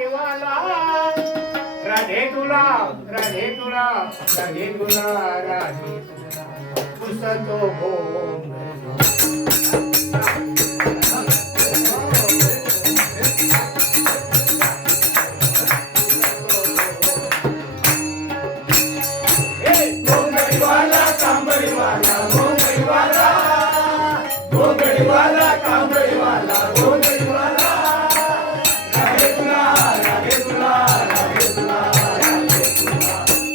कंबळीवाला राधे तुला राधे तुला राधे तुला राधे तुला पुसतो भोंग गोंधळीवाला कांबळीवाला गोंधळीवाला राधे तुला राधे तुला राधे तुला राधे तुला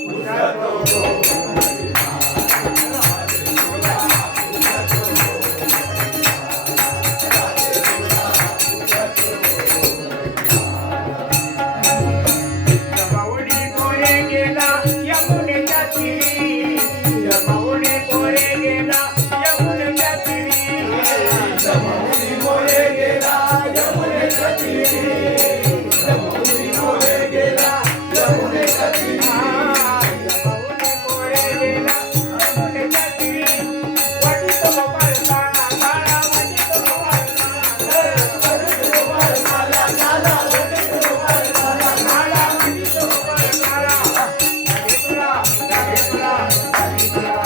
पुसतो जमावडी कोरे गेला यमुनेच्या तीरी जमावडी कोरे गेला यमुनेच्या तीरी जमावडी मोरे गेला यमुनेच्या तीरी जमावडी मोरे गेला यमुनेच्या तीरी जमावडी कोरे गेला यमुनेच्या तीरी वाटीत गोपाळ काळा काळा वाटीत गोपाळ काळा काळा वाटीत गोपाळ काळा राधे तुला राधे तुला राधे तुला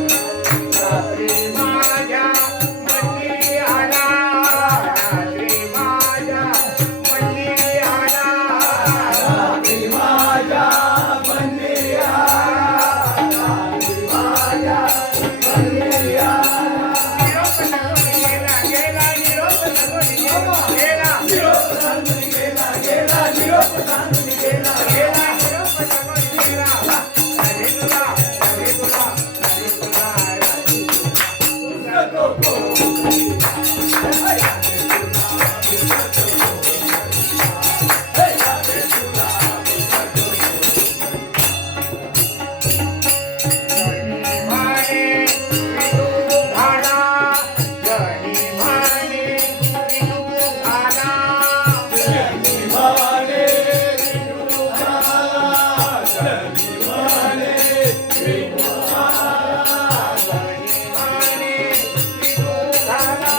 रात्री माझ्या मंदिरी आला रात्री माझ्या मंदिरी आला रात्री माझ्या मंदिरी आला रात्री माझ्या मंदिरी आला निरोप सांगून गेला गेला निरोप सांगून गेला निरोप सांगून गेला गेला निरोप सांगून गेला गेला निरोप सांगून गेला राधे तुला राधे तुला राधे तुला माने विनू घाला जनी माने विनू घाला माने विनू घाला जनी माने विनू घाला जनी माने विनू घाला जनी माने विनू घाला जनी माने विनू घाला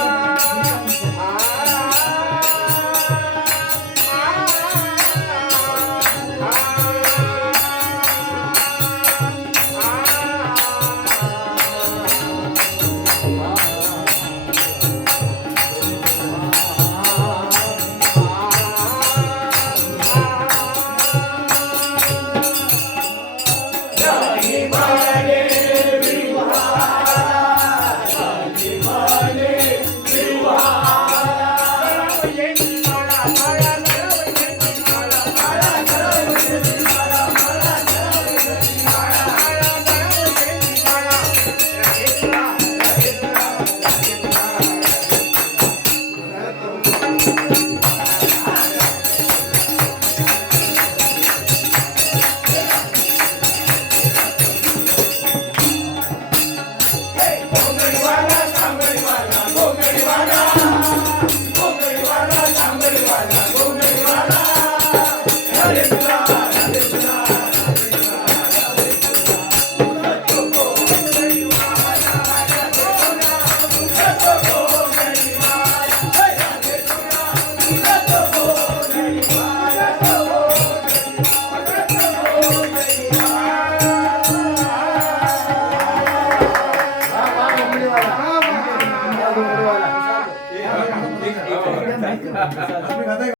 गोंधळीवाला कांबळीवाला गोंधळीवाला गोंधळीवाला कांबळीवाला गोंधळीवाला राधे तुला राधे तुला